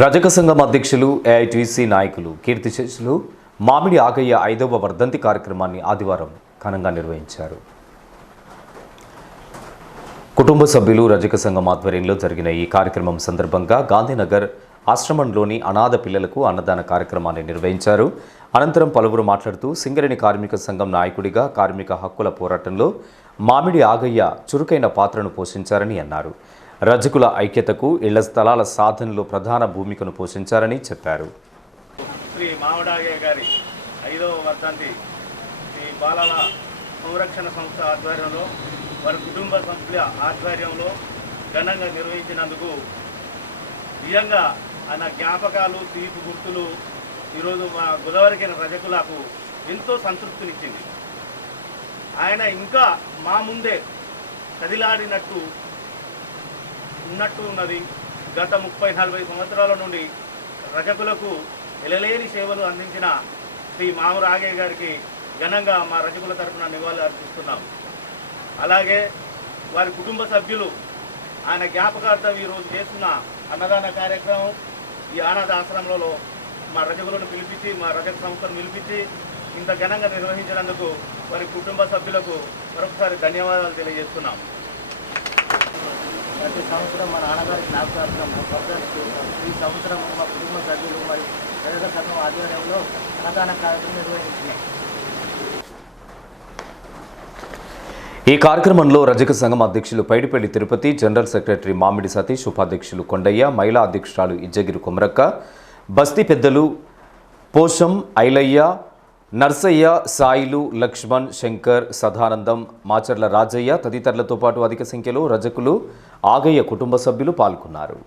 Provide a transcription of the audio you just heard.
రజక సంఘం అధ్యక్షులు ఏఐటీసీ నాయకులు కీర్తిశేషులు మామిడి ఆగయ్య ఐదవ వర్ధంతి కార్యక్రమాన్ని ఆదివారం ఘనంగా నిర్వహించారు. కుటుంబ సభ్యులు రజక సంఘం ఆధ్వర్యంలో జరిగిన ఈ కార్యక్రమం సందర్భంగా గాంధీనగర్ ఆశ్రమంలోని అనాథ పిల్లలకు అన్నదాన కార్యక్రమాన్ని నిర్వహించారు. అనంతరం పలువురు మాట్లాడుతూ సింగరేణి కార్మిక సంఘం నాయకుడిగా కార్మిక హక్కుల పోరాటంలో మామిడి ఆగయ్య చురుకైన పాత్రను పోషించారని అన్నారు. రజకుల ఐక్యతకు ఇళ్ళ స్థలాల సాధనలో ప్రధాన భూమికను పోషించారని చెప్పారు. శ్రీ మామిడాగయ్య గారి ఐదవ వర్ధంతి శ్రీ బాలల సంరక్షణ సంస్థ ఆధ్వర్యంలో వారి కుటుంబ సభ్యుల ఆధ్వర్యంలో ఘనంగా నిర్వహించినందుకు నిజంగా ఆయన జ్ఞాపకాలు తీపి గుర్తులు ఈరోజు మా గోదావరికైన రజకులకు ఎంతో సంతృప్తినిచ్చింది. ఆయన ఇంకా మా ముందే కదిలాడినట్టు ఉన్నట్టు ఉన్నది. గత ముప్పై నలభై సంవత్సరాల నుండి రజకులకు ఎలలేని సేవలు అందించిన శ్రీ మాము రాగే గారికి ఘనంగా మా రజకుల తరఫున నివాళులు అర్పిస్తున్నాం. అలాగే వారి కుటుంబ సభ్యులు ఆయన జ్ఞాపకార్థం ఈరోజు చేస్తున్న అన్నదాన కార్యక్రమం ఈ అనాథ ఆశ్రమంలో మా రజకులను పిలిపించి మా రజక సంస్థను పిలిపించి ఇంత ఘనంగా నిర్వహించినందుకు వారి కుటుంబ సభ్యులకు మరొకసారి ధన్యవాదాలు తెలియజేస్తున్నాం. ప్రతి సంవత్సరం మా నాన్నగారి జ్ఞాపకార్థం వర్ధంతి ఈ సంవత్సరం మా కుటుంబ సభ్యులు మరియు ప్రజల సంఘం ఆధ్వర్యంలో అన్నదాన కార్యక్రమం నిర్వహించినాయి ఈ కార్యక్రమంలో రజక సంఘం అధ్యక్షులు పైడిపల్లి తిరుపతి జనరల్ సెక్రటరీ మామిడి సతీష్ ఉపాధ్యక్షులు కొండయ్య మహిళా అధ్యక్షురాలు ఇజ్జగిరి కుమరక్క బస్తీ పెద్దలు పోషం ఐలయ్య నర్సయ్య సాయిలు లక్ష్మణ్ శంకర్ సదానందం మాచర్ల రాజయ్య తదితరులతో పాటు అధిక సంఖ్యలో రజకులు ఆగయ్య కుటుంబ సభ్యులు పాల్గొన్నారు.